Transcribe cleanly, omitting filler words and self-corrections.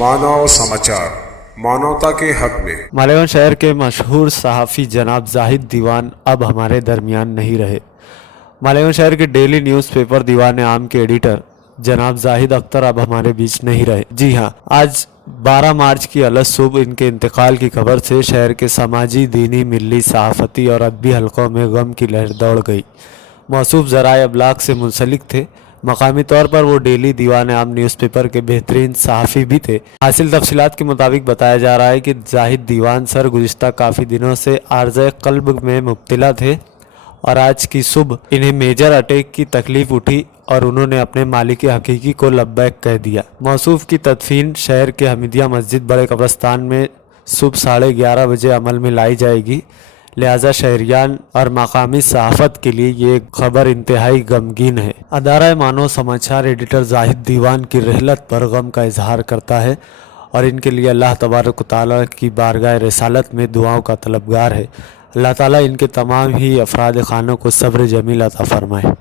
मानव समाचार मानवता के हक में। मालेगांव शहर के मशहूर सहाफ़ी जनाब जाहिद दीवान अब हमारे दरमियान नहीं रहे। मालेगांव शहर के डेली न्यूज़पेपर दीवान आम के एडिटर जनाब जाहिद अख्तर अब हमारे बीच नहीं रहे। जी हाँ, आज 12 मार्च की अलग सुबह इनके इंतकाल की खबर से शहर के समाजी, दीनी, मिली, सहाफ़ती और अदबी हलकों में गम की लहर दौड़ गई। मौसूफ ज़राए अबलाग से मुंसलिक थे। मकामी तौर पर वो डेली दीवान आम न्यूज़पेपर के बेहतरीन सहाफ़ी भी थे। हासिल तफसीलात के मुताबिक बताया जा रहा है कि जाहिद दीवान सर गुज़िश्ता काफ़ी दिनों से आर्ज़े क़ल्ब में मुब्तला थे और आज की सुबह इन्हें मेजर अटैक की तकलीफ उठी और उन्होंने अपने मालिक हकीकी को लब्बैक कह दिया। मौसूफ की तदफीन शहर के हमीदिया मस्जिद बड़े कब्रस्तान में सुबह 11:30 बजे अमल में लाई जाएगी। लिहाजा शहरियान और मकामी सहाफ़त के लिए ये खबर इंतहाई गमगीन है। अदारा मानव समाचार एडिटर जाहिद दीवान की रहलत पर गम का इजहार करता है और इनके लिए अल्लाह तबारक व तआला की बारगाह रिसालत में दुआओं का तलबगार है। अल्लाह ताला इनके तमाम ही अफराद खानों को सब्र जमील अता फरमाए।